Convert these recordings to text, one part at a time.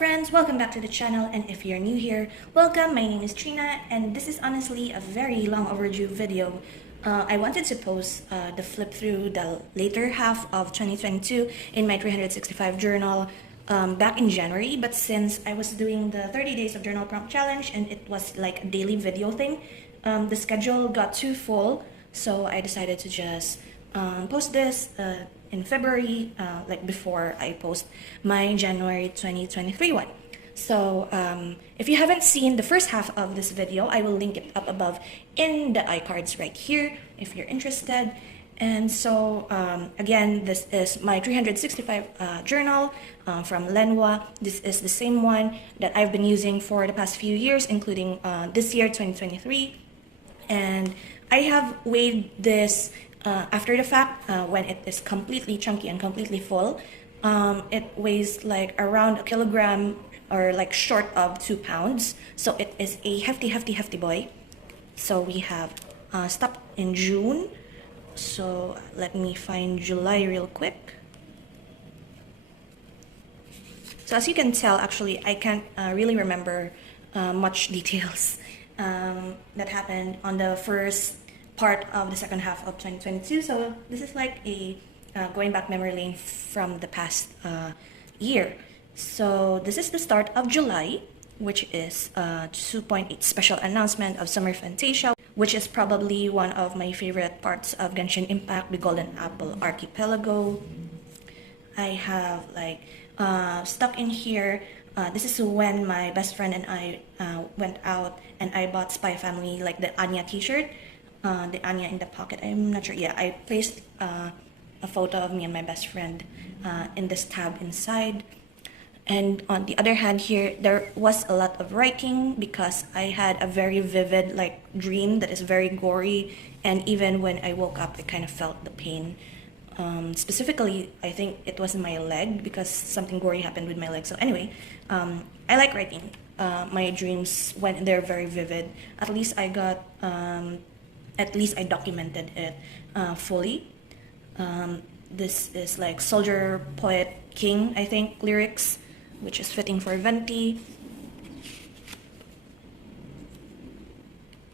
friends, welcome back to the channel, and if you're new here, welcome. My name is Trina and this is honestly a very long overdue video. I wanted to post the flip through the later half of 2022 in my 365 journal back in January, but since I was doing the 30 days of journal prompt challenge and it was like a daily video thing, the schedule got too full, so I decided to just post this in February, like before I post my January 2023 one. So if you haven't seen the first half of this video, I will link it up above in the iCards right here if you're interested. And so again, this is my 365 journal from Vllo. This is the same one that I've been using for the past few years, including this year 2023. And I have weighed this after the fact when it is completely chunky and completely full. It weighs like around a kilogram or like short of 2 pounds. So it is a hefty boy. So we have stopped in June. So let me find July real quick. So as you can tell, actually, I can't really remember much details that happened on the first part of the second half of 2022. So this is like a going back memory lane from the past year. So this is the start of July, which is 2.8 special announcement of Summer Fantasia, which is probably one of my favorite parts of Genshin Impact, the Golden Apple Archipelago. I have like stuck in here. This is when my best friend and I went out and I bought Spy Family, like the Anya t-shirt. The Anya in the pocket, I'm not sure. Yeah, I placed a photo of me and my best friend in this tab inside. And on the other hand here, there was a lot of writing because I had a very vivid like dream that is very gory, and even when I woke up I kind of felt the pain. Specifically, I think it was in my leg because something gory happened with my leg. So anyway, I like writing. My dreams, when they're very vivid, at least I documented it fully. This is like Soldier Poet King, I think, lyrics, which is fitting for Venti.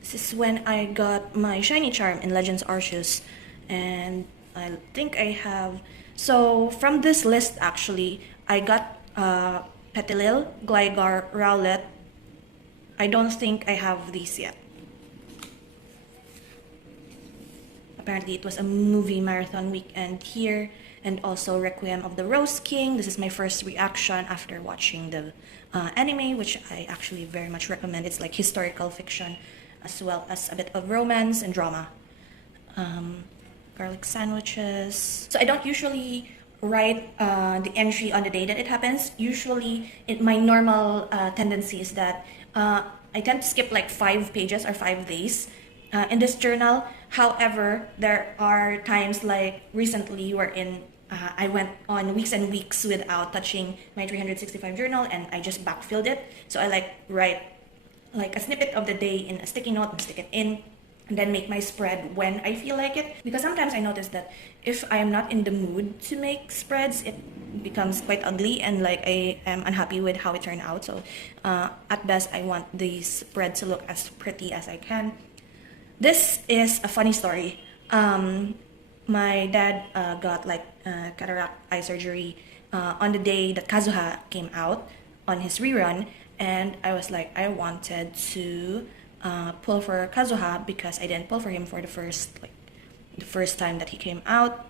This is when I got my shiny charm in Legends Arceus, and I think I have, so from this list actually, I got Petilil, Gligar, Rowlet. I don't think I have these yet. Apparently it was a movie marathon weekend here, and also Requiem of the Rose King. This is my first reaction after watching the anime, which I actually very much recommend. It's like historical fiction as well as a bit of romance and drama. Garlic sandwiches. So I don't usually write the entry on the day that it happens. Usually my normal tendency is that I tend to skip like 5 pages or 5 days in this journal. However, there are times like recently wherein I went on weeks and weeks without touching my 365 journal and I just backfilled it. So I like write like a snippet of the day in a sticky note and stick it in, and then make my spread when I feel like it. Because sometimes I notice that if I am not in the mood to make spreads, it becomes quite ugly and like I am unhappy with how it turned out. So at best, I want the spread to look as pretty as I can. This is a funny story. My dad got like cataract eye surgery on the day that Kazuha came out on his rerun, and I was like, I wanted to pull for Kazuha because I didn't pull for him for the first time that he came out.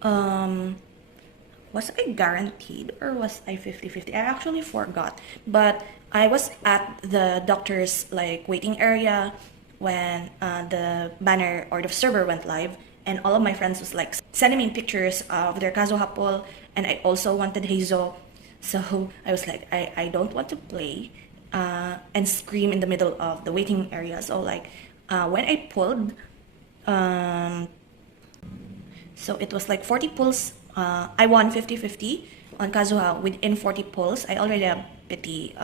Was I guaranteed or was I 50-50? I actually forgot, but I was at the doctor's like waiting area when the banner or the server went live, and all of my friends was like sending me pictures of their Kazuha pull, and I also wanted Heizo. So I was like, I don't want to play and scream in the middle of the waiting area. So like when I pulled, so it was like 40 pulls. I won 50-50 on Kazuha within 40 pulls. I already have pity.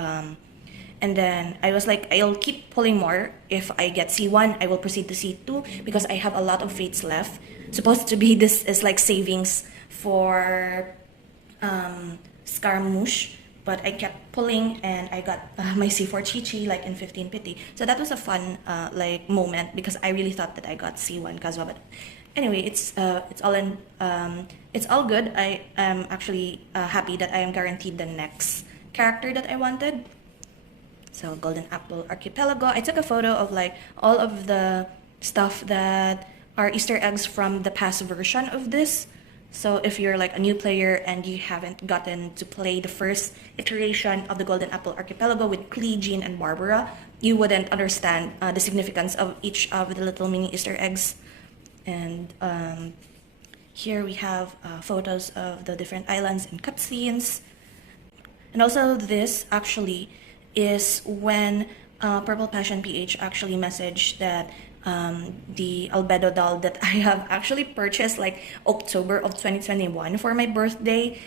And then I was like, I'll keep pulling more. If I get C1, I will proceed to C2 because I have a lot of fates left. Supposed to be, this is like savings for Scaramouche but I kept pulling and I got my C4 Chi like in 15 pity. So that was a fun like moment because I really thought that I got C1 Kazuha, but anyway, it's all good. I am actually happy that I am guaranteed the next character that I wanted. So Golden Apple Archipelago. I took a photo of like all of the stuff that are Easter eggs from the past version of this. So if you're like a new player and you haven't gotten to play the first iteration of the Golden Apple Archipelago with Klee, Jean, and Barbara, you wouldn't understand the significance of each of the little mini Easter eggs. And here we have photos of the different islands and cutscenes. And also this actually is when Purple Passion PH actually messaged that the albedo doll that I have actually purchased like October of 2021 for my birthday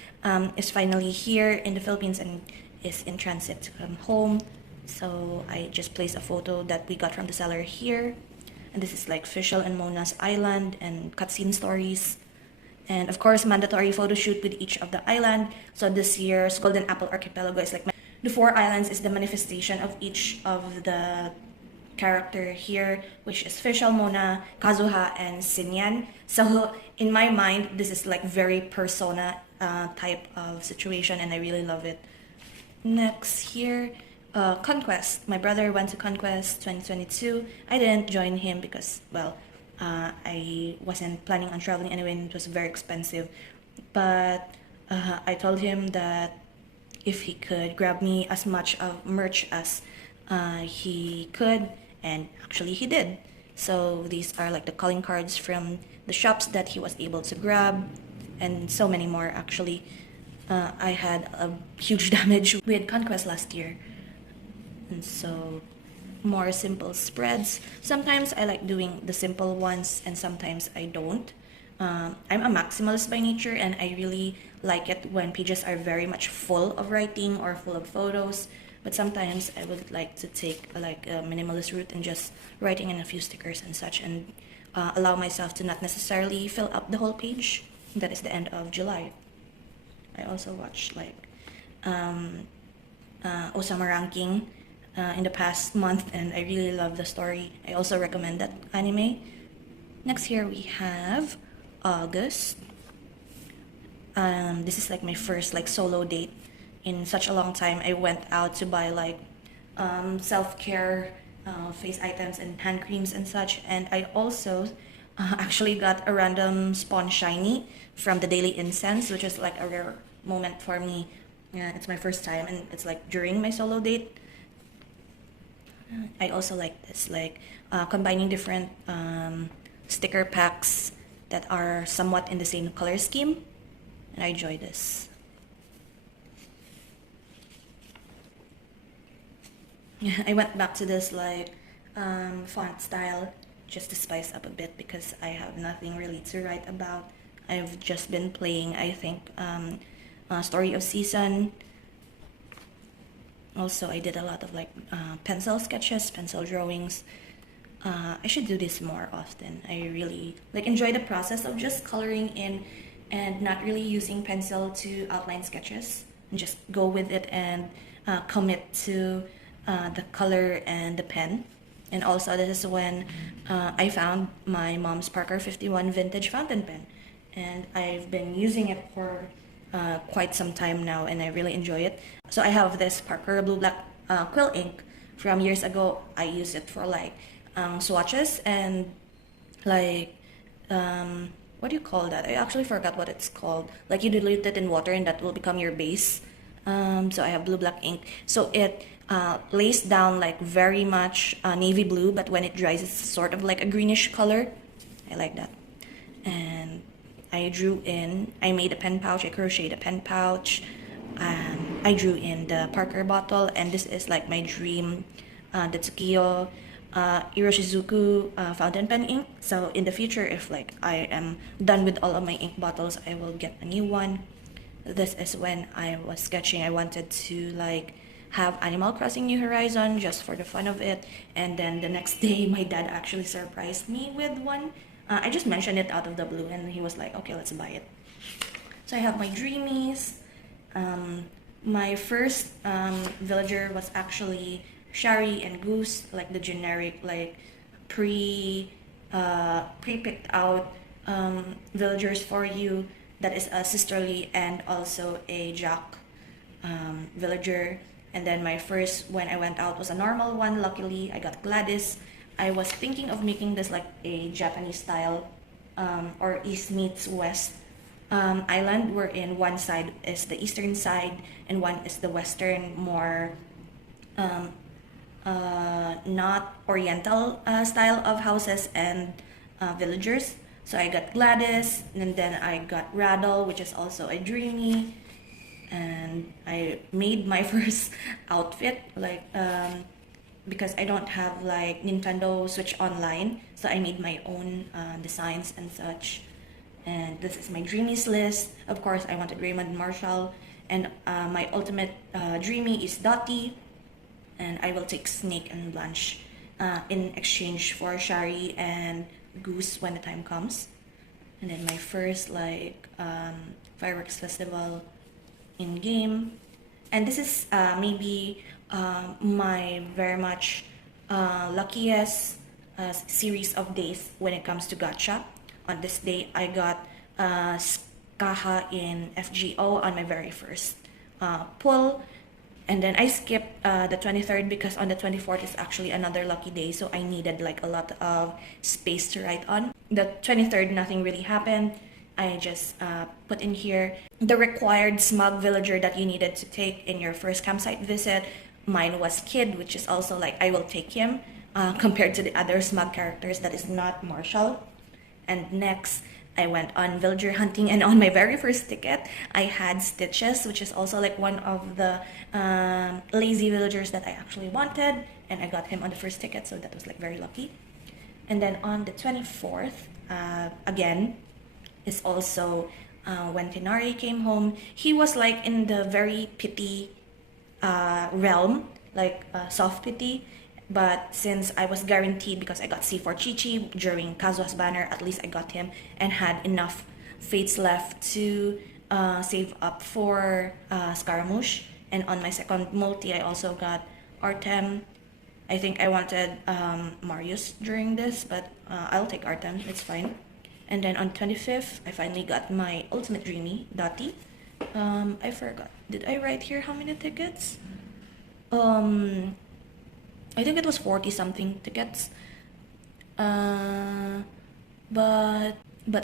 is finally here in the Philippines and is in transit to come home. So I just placed a photo that we got from the seller here. And this is like Fischl and Mona's island and cutscene stories. And of course, mandatory photo shoot with each of the island. So this year's Golden Apple Archipelago is like the 4 islands is the manifestation of each of the character here, which is Fischl, Mona, Kazuha, and Sinyan. So in my mind, this is like very Persona type of situation, and I really love it. Next here, Conquest. My brother went to Conquest 2022. I didn't join him because, well, I wasn't planning on traveling anyway, and it was very expensive. But I told him that if he could grab me as much of merch as he could, and actually he did. So these are like the calling cards from the shops that he was able to grab, and so many more actually. I had a huge damage with Conquest last year, and so more simple spreads. Sometimes I like doing the simple ones and sometimes I don't. I'm a maximalist by nature, and I really like it when pages are very much full of writing or full of photos, but sometimes I would like to take like a minimalist route and just writing in a few stickers and such, and allow myself to not necessarily fill up the whole page. That is the end of July. I also watched like Osama Ranking in the past month, and I really love the story. I also recommend that anime. Next here we have August. This is like my first like solo date in such a long time. I went out to buy like self-care face items and hand creams and such, and I also actually got a random Spawn Shiny from the Daily Incense, which is like a rare moment for me. It's my first time, and it's like during my solo date. I also like this, like combining different sticker packs that are somewhat in the same color scheme, and I enjoy this. I went back to this like font style just to spice up a bit because I have nothing really to write about. I've just been playing, I think, Story of Season. Also, I did a lot of like pencil sketches, pencil drawings. I should do this more often. I really like enjoy the process of just coloring in and not really using pencil to outline sketches, and just go with it and commit to the color and the pen. And also, this is when I found my mom's Parker 51 vintage fountain pen, and I've been using it for quite some time now, and I really enjoy it. So I have this Parker Blue Black quill ink from years ago. I use it for like swatches and like what do you call that? I actually forgot what it's called. Like you dilute it in water and that will become your base. So I have blue black ink. So it lays down like very much navy blue, but when it dries it's sort of like a greenish color. I like that. And I drew in, I made a pen pouch, I crocheted a pen pouch. I drew in the Parker bottle, and this is like my dream, the Tsukiyo Iroshizuku fountain pen ink. So in the future, if like I am done with all of my ink bottles, I will get a new one. This is when I was sketching. I wanted to like have Animal Crossing New Horizon just for the fun of it, and then the next day my dad actually surprised me with one. I just mentioned it out of the blue, and he was like, okay, let's buy it. So I have my Dreamies, My first villager was actually Shari and Goose, like the generic, like pre-picked out villagers for you. That is a sisterly and also a jock villager. And then my first, when I went out, was a normal one. Luckily, I got Gladys. I was thinking of making this like a Japanese style or East meets West island, wherein one side is the eastern side and one is the western, more um, not oriental style of houses and villagers. So I got Gladys, and then I got Rattle, which is also a dreamy. And I made my first outfit like because I don't have like Nintendo Switch Online, so I made my own designs and such. And this is my dreamies list. Of course, I wanted Raymond Marshall, and my ultimate dreamy is Dottie, and I will take Snake and Blanche in exchange for Shari and Goose when the time comes. And then my first like fireworks festival in game, and this is maybe my very much luckiest series of days when it comes to gacha. On this day, I got Skaha in FGO on my very first pull. And then I skipped the 23rd because on the 24th is actually another lucky day, so I needed like a lot of space to write on. The 23rd, nothing really happened. I just put in here the required smug villager that you needed to take in your first campsite visit. Mine was Kid, which is also like I will take him compared to the other smug characters that is not Marshall. And next, I went on villager hunting, and on my very first ticket, I had Stitches, which is also like one of the lazy villagers that I actually wanted, and I got him on the first ticket, so that was like very lucky. And then on the 24th, again, is also when Tenari came home. He was like in the very pity realm, like soft pity. But since I was guaranteed, because I got C4 Chi-Chi during Kazuha's banner, at least I got him and had enough fates left to save up for Scaramouche. And on my second multi, I also got Artem. I think I wanted Marius during this, but I'll take Artem, it's fine. And then on 25th, I finally got my ultimate dreamy, Dottie. I forgot. Did I write here how many tickets? I think it was 40 something tickets. But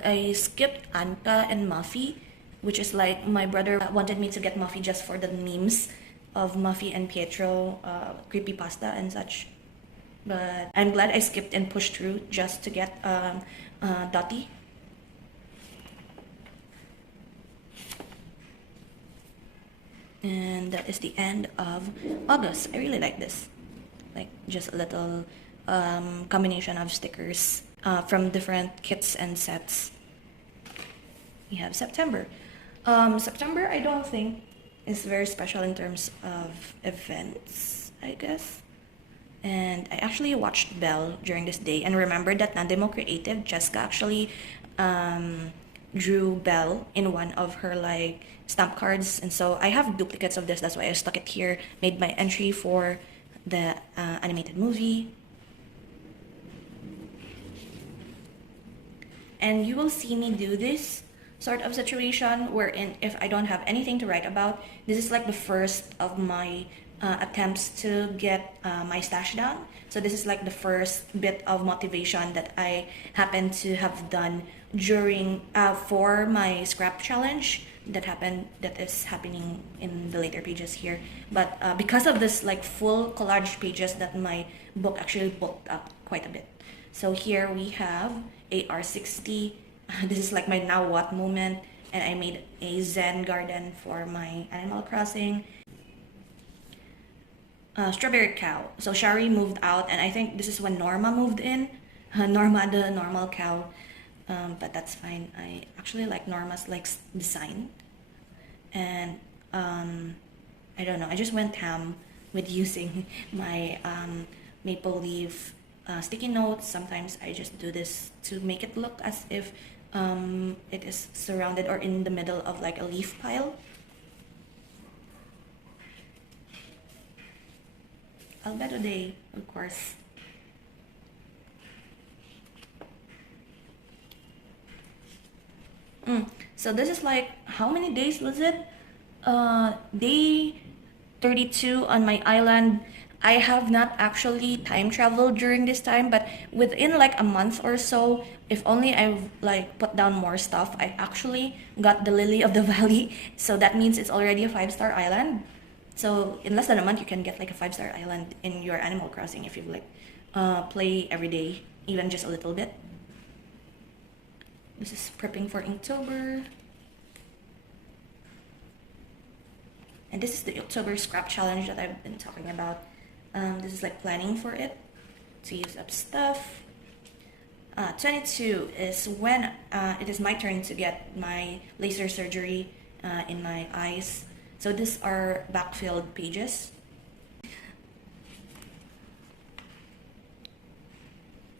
I skipped Anka and Muffy, which is like my brother wanted me to get Muffy just for the memes of Muffy and Pietro, creepypasta and such. But I'm glad I skipped and pushed through just to get Dottie. And that is the end of August. I really like this. Like just a little combination of stickers from different kits and sets. We have September. September, I don't think is very special in terms of events, I guess. And I actually watched Belle during this day and remembered that Nandemo Creative, Jessica actually drew Belle in one of her like stamp cards, and so I have duplicates of this. That's why I stuck it here. Made my entry for the animated movie. And you will see me do this sort of situation wherein if I don't have anything to write about, this is like the first of my attempts to get my stash down. So this is like the first bit of motivation that I happen to have done during for my scrap challenge that is happening in the later pages here. But because of this like full collage pages, that my book actually bulked up quite a bit. So here we have AR60. This is like my now what moment, and I made a Zen garden for my Animal Crossing. Strawberry Cow. So Shari moved out, and I think this is when Norma moved in. Norma the normal cow. But that's fine. I actually like Norma's like design, and I don't know. I just went ham with using my maple leaf sticky notes. Sometimes I just do this to make it look as if it is surrounded or in the middle of like a leaf pile. Albedo Day, of course. So this is like, how many days was it? Day 32 on my island. I have not actually time traveled during this time, but within like a month or so, if only I've like put down more stuff, I actually got the Lily of the Valley. So that means it's already a 5-star island. So in less than a month, you can get like a 5-star island in your Animal Crossing if you like play every day, even just a little bit. This is prepping for Inktober. And this is the October scrap challenge that I've been talking about. This is like planning for it to use up stuff. 22 is when it is my turn to get my laser surgery in my eyes. So these are backfilled pages.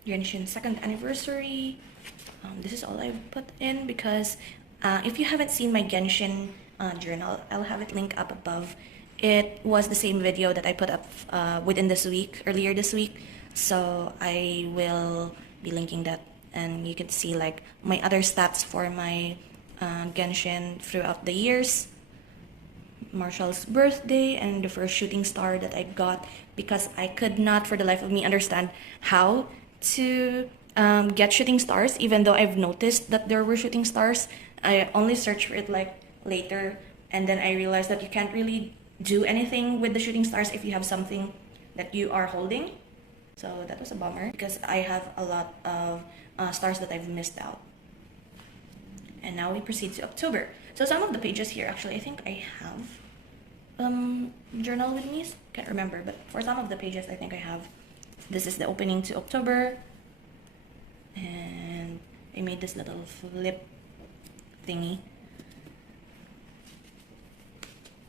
Genshin 2nd anniversary. This is all I've put in because if you haven't seen my Genshin journal, I'll have it linked up above. It was the same video that I put up earlier this week, so I will be linking that, and you can see like my other stats for my Genshin throughout the years. Marshall's birthday and the first shooting star that I got, because I could not for the life of me understand how to get shooting stars, even though I've noticed that there were shooting stars. I only searched for it like later, and then I realized that you can't really do anything with the shooting stars if you have something that you are holding. So that was a bummer because I have a lot of stars that I've missed out. And now we proceed to October. So some of the pages here, actually, I think I have journal with me. Can't remember, but for some of the pages, I think I have. This is the opening to October. And I made this little flip thingy.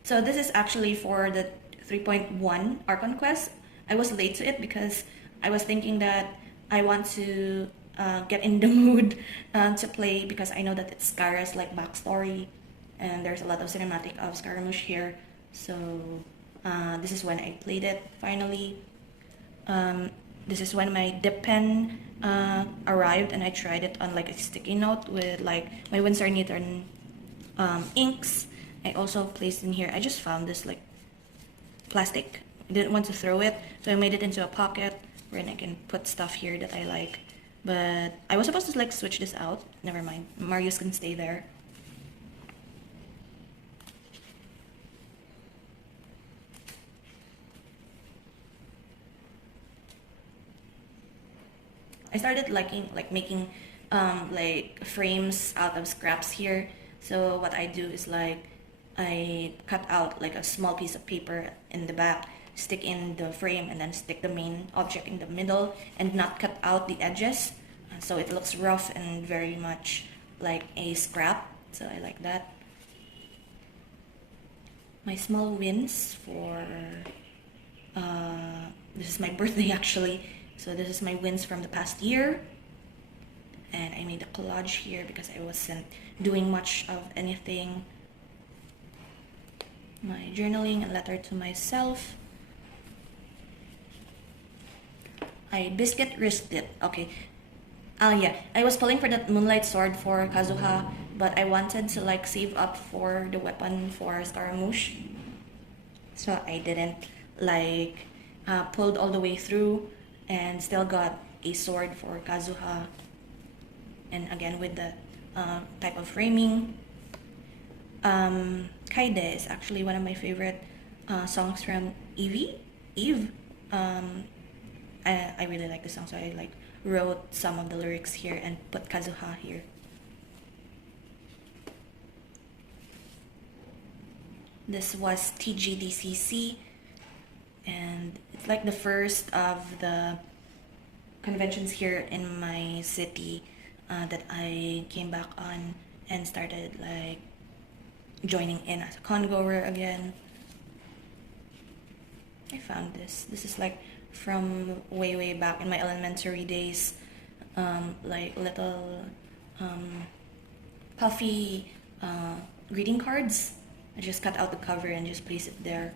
So this is actually for the 3.1 Archon quest. I was late to it because I was thinking that I want to get in the mood to play, because I know that it's Skyra's like backstory and there's a lot of cinematic of Scaramouche here. So this is when I played it finally. This is when my dip pen arrived, and I tried it on like a sticky note with like my Winsor Newton inks. I also placed in here, I just found this like plastic. I didn't want to throw it, so I made it into a pocket wherein I can put stuff here that I like. But I was supposed to like switch this out. Never mind, Marius can stay there. I started making like frames out of scraps here. So what I do is like I cut out like a small piece of paper in the back, stick in the frame, and then stick the main object in the middle and not cut out the edges, so it looks rough and very much like a scrap. So I like that. My small wins for this is my birthday actually, so this is my wins from the past year. And I made a collage here because I wasn't doing much of anything. My journaling, a letter to myself. I biscuit risked it. Okay. Yeah, I was pulling for that Moonlight Sword for Kazuha, but I wanted to like save up for the weapon for Scaramouche. So I didn't like pulled all the way through and still got a sword for Kazuha. And again with the type of framing. Kaide is actually one of my favorite songs from Eve. I really like the song, so I like wrote some of the lyrics here and put Kazuha here. This was TGDCC, and it's like the first of the conventions here in my city that I came back on and started like joining in as a congoer again. I found this. This is like from way back in my elementary days, like little puffy greeting cards. I just cut out the cover and just place it there.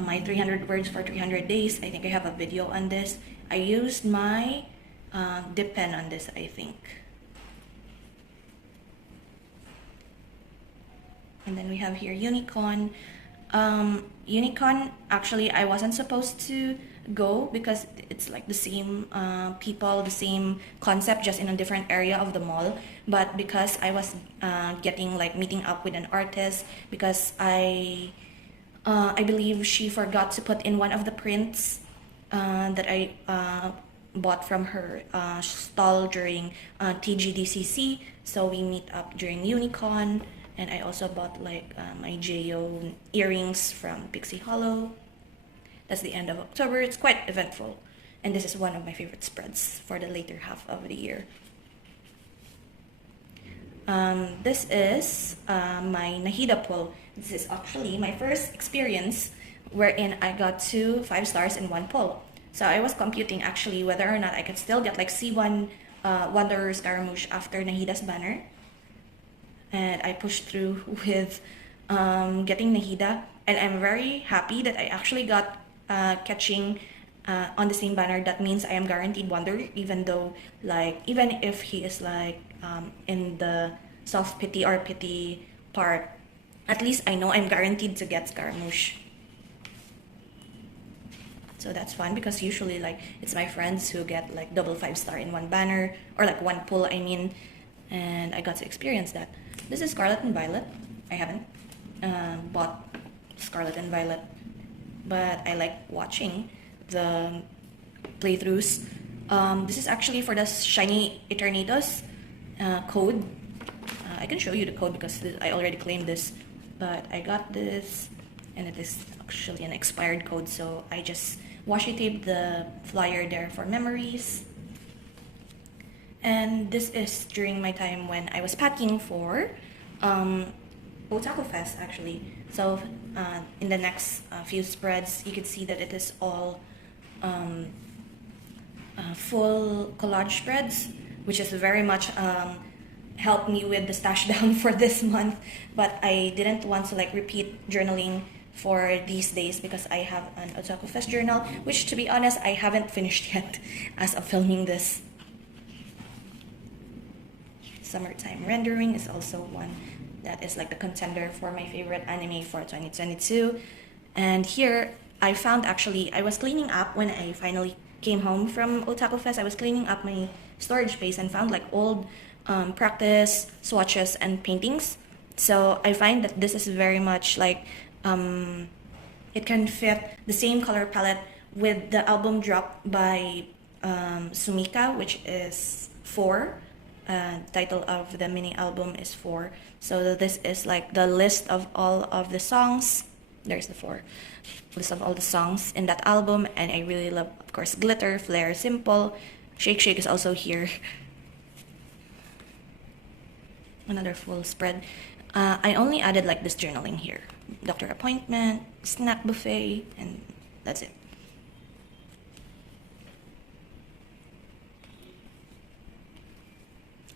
my 300 words for 300 days. I think I have a video on this. I used my dip pen on this, I think. And then we have here Unicorn. Unicorn, actually, I wasn't supposed to go because it's like the same people, the same concept, just in a different area of the mall. But because I was getting like meeting up with an artist, because I believe she forgot to put in one of the prints that I bought from her stall during TGDCC. So we meet up during Unicorn, and I also bought like my Jo earrings from Pixie Hollow. That's the end of October. It's quite eventful, and this is one of my favorite spreads for the later half of the year. This is my Nahida pull. This is actually my first experience wherein I got 2 5 stars in one pull. So I was computing actually whether or not I could still get like C1 Wanderer Scaramouche after Nahida's banner. And I pushed through with getting Nahida. And I'm very happy that I actually got catching on the same banner. That means I am guaranteed Wanderer, even though like, even if he is like in the soft pity or pity part, at least I know I'm guaranteed to get Scaramouche. So that's fun because usually like it's my friends who get like double 5 star in one banner, or like one pull I mean, and I got to experience that. This is Scarlet and Violet. I haven't bought Scarlet and Violet, but I like watching the playthroughs. This is actually for the Shiny Eternatus code. I can show you the code because I already claimed this, but I got this and it is actually an expired code, so I just washi taped the flyer there for memories. And this is during my time when I was packing for Otaku Fest actually. So in the next few spreads, you can see that it is all full collage spreads, which is very much helped me with the stash down for this month. But I didn't want to like repeat journaling for these days because I have an Otaku Fest journal, which to be honest, I haven't finished yet as of filming this. Summertime Rendering is also one that is like the contender for my favorite anime for 2022. And here I found, actually I was cleaning up when I finally came home from Otaku Fest. I was cleaning up my storage space and found like old practice swatches and paintings. So I find that this is very much like it can fit the same color palette with the album drop by Sumika, which is 4. Title of the mini album is 4. So this is like the list of all of the songs. There's the 4 list of all the songs in that album, and I really love, of course, Glitter, Flare, Simple. Shake Shake is also here. Another full spread. I only added like this journaling here: Doctor Appointment, Snack Buffet, and that's it.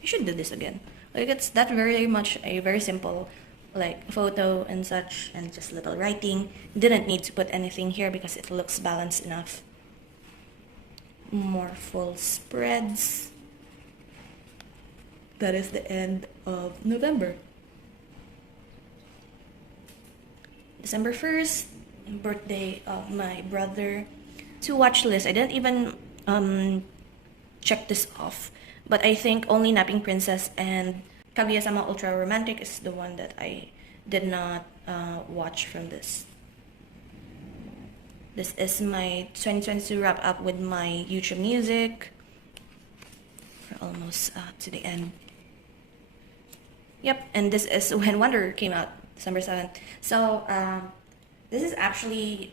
I should do this again. Like, it's that very much a very simple like photo and such, and just little writing. Didn't need to put anything here because it looks balanced enough. More full spreads. That is the end of November. December 1st, birthday of my brother. To watch list, I didn't even check this off, but I think only Napping Princess and Kaguya-sama Ultra Romantic is the one that I did not watch from this. This is my 2022 wrap up with my YouTube music. We're almost to the end. Yep, and this is when Wonder came out, December 7th. So this is actually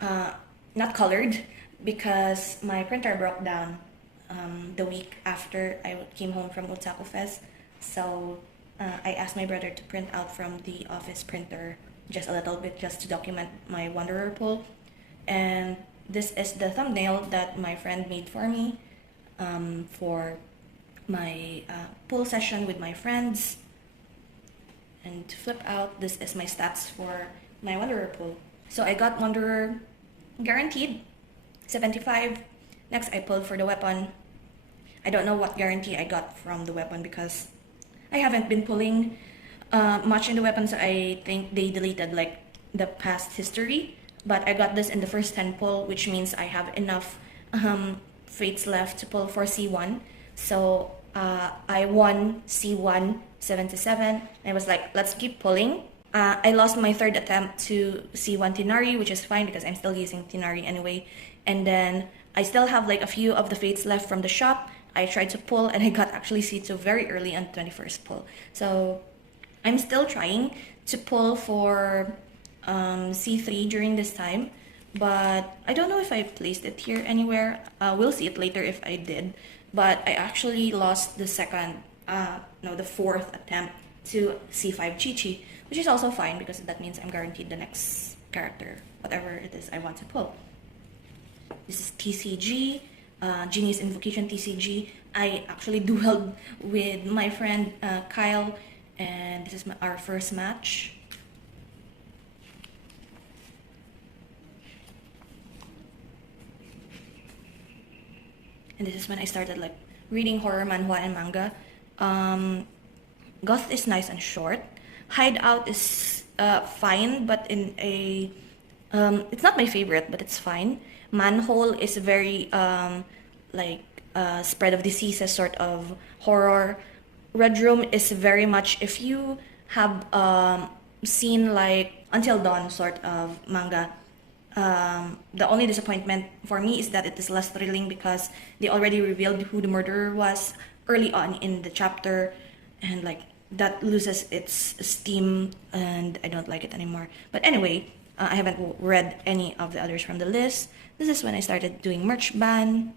not colored because my printer broke down the week after I came home from Otaku Fest. So I asked my brother to print out from the office printer just a little bit, just to document my Wanderer pull. And this is the thumbnail that my friend made for me for my pull session with my friends. And to flip out, this is my stats for my Wanderer pull. So I got Wanderer guaranteed 75. Next, I pulled for the weapon. I don't know what guarantee I got from the weapon because I haven't been pulling much in the weapon, so I think they deleted like the past history. But I got this in the first 10 pull, which means I have enough fates left to pull for C1. So I won C1 7-7. I was like, let's keep pulling. I lost my third attempt to C1 Tinari, which is fine because I'm still using Tinari anyway. And then I still have like a few of the fates left from the shop. I tried to pull and I got actually C2 very early on the 21st pull. So I'm still trying to pull for C3 during this time, but I don't know if I placed it here anywhere. We'll see it later if I did. But I actually lost the the fourth attempt to C5 Chi-Chi, which is also fine because that means I'm guaranteed the next character, whatever it is I want to pull. This is TCG, Genius Invocation TCG. I actually dueled with my friend Kyle, and this is our first match. And this is when I started like reading horror manhwa and manga. Goth is nice and short. Hideout is fine, but in a it's not my favorite, but it's fine. Manhole is very spread of diseases sort of horror. Red Room is very much, if you have seen like Until Dawn sort of manga, the only disappointment for me is that it is less thrilling because they already revealed who the murderer was early on in the chapter, and like that loses its steam and I don't like it anymore. But anyway, I haven't read any of the others from the list. This is when I started doing merch ban,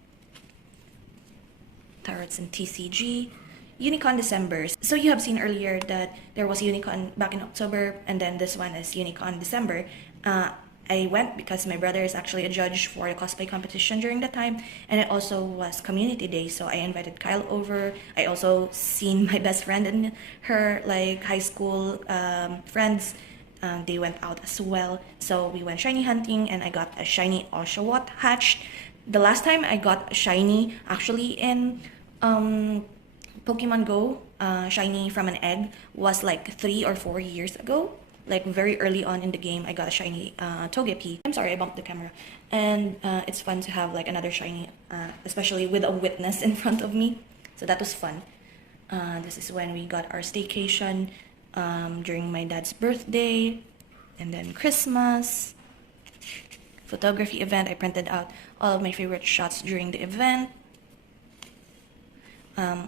tarots and TCG. Unicon Decembers. So you have seen earlier that there was Unicon back in October, and then this one is Unicon December. I went because my brother is actually a judge for the cosplay competition during that time, and it also was community day, so I invited Kyle over. I also seen my best friend and her like high school friends. They went out as well, so we went shiny hunting, and I got a shiny Oshawott hatched. The last time I got a shiny actually in Pokemon Go, shiny from an egg, was like 3 or 4 years ago. Like very early on in the game, I got a shiny Togepi. I'm sorry, I bumped the camera. And it's fun to have like another shiny, especially with a witness in front of me. So that was fun. This is when we got our staycation during my dad's birthday, and then Christmas. Photography event, I printed out all of my favorite shots during the event.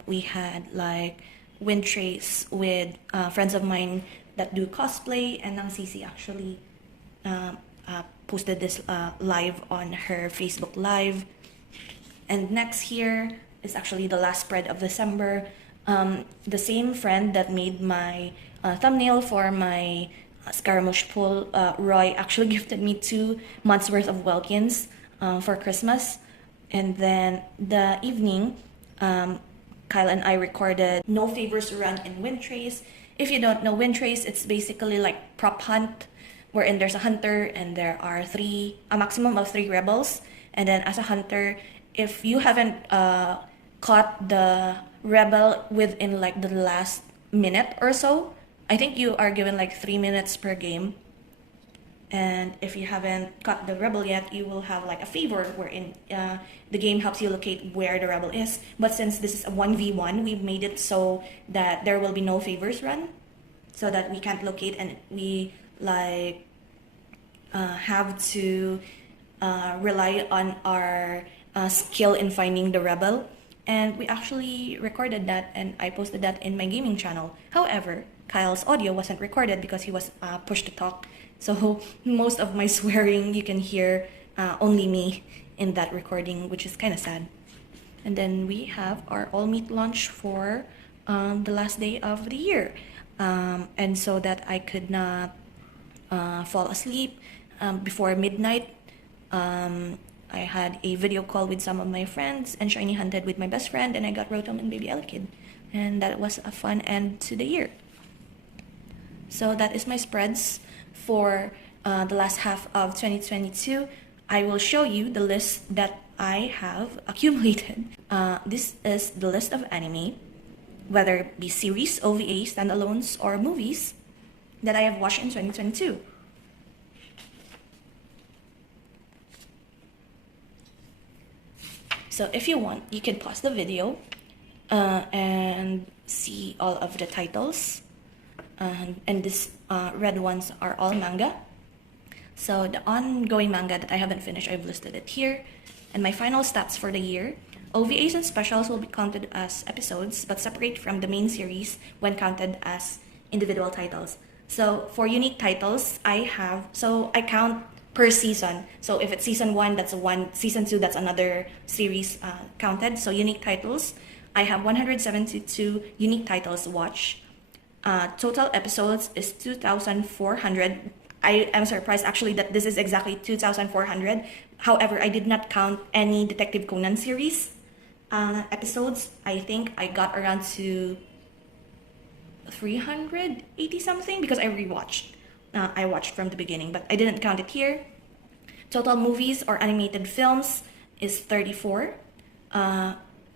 We had like wind trace with friends of mine that do cosplay, and Nang Sisi actually posted this live on her Facebook Live. And next here is actually the last spread of December. The same friend that made my thumbnail for my Scaramouche pull, Roy, actually gifted me 2 months worth of Welkins for Christmas. And then the evening, Kyle and I recorded No Favors Run in Wind Trace. If you don't know Wind Trace, it's basically like prop hunt, wherein there's a hunter and there are a maximum of 3 rebels. And then as a hunter, if you haven't caught the rebel within like the last minute or so, I think you are given like 3 minutes per game. And if you haven't caught the rebel yet, you will have like a favor wherein the game helps you locate where the rebel is. But since this is a 1v1, we've made it so that there will be no favors run, so that we can't locate, and we like have to rely on our skill in finding the rebel. And we actually recorded that, and I posted that in my gaming channel. However, Kyle's audio wasn't recorded because he was pushed to talk. So most of my swearing you can hear only me in that recording, which is kind of sad. And then we have our all meat launch for the last day of the year. And so that I could not fall asleep before midnight, I had a video call with some of my friends and shiny hunted with my best friend, and I got Rotom and Baby Elekid. And that was a fun end to the year. So that is my spreads for the last half of 2022, I will show you the list that I have accumulated. This is the list of anime, whether it be series, OVA, standalones, or movies that I have watched in 2022. So if you want, you can pause the video and see all of the titles. And these red ones are all manga. So the ongoing manga that I haven't finished, I've listed it here. And my final stats for the year. OVAs and specials will be counted as episodes, but separate from the main series when counted as individual titles. So for unique titles, I count per season. So if it's season 1, that's one. Season 2, that's another series counted. So unique titles, I have 172 unique titles watched. Total episodes is 2,400. I am surprised actually that this is exactly 2,400. However, I did not count any Detective Conan series episodes. I think I got around to 380 something because I rewatched. I watched from the beginning, but I didn't count it here. Total movies or animated films is 34.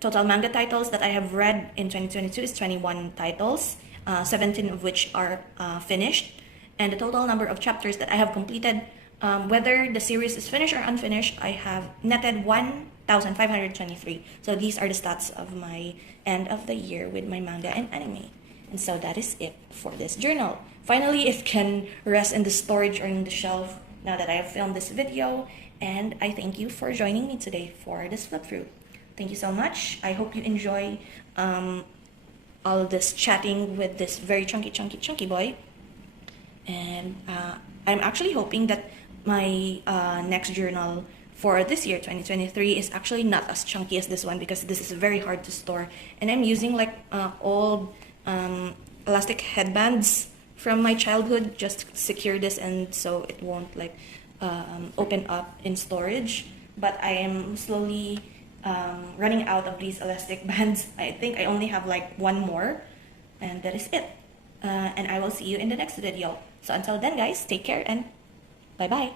Total manga titles that I have read in 2022 is 21 titles, 17 of which are finished. And the total number of chapters that I have completed, whether the series is finished or unfinished, I have netted 1,523. So these are the stats of my end of the year with my manga and anime. And so that is it for this journal. Finally, it can rest in the storage or in the shelf now that I have filmed this video. And I thank you for joining me today for this flip through. Thank you so much. I hope you enjoy all this chatting with this very chunky boy. And I'm actually hoping that my next journal for this year, 2023, is actually not as chunky as this one because this is very hard to store. And I'm using like old elastic headbands from my childhood just to secure this, and so it won't like open up in storage. But I am slowly running out of these elastic bands. I think I only have like one more, and that is it. And I will see you in the next video. So until then, guys, take care and bye-bye.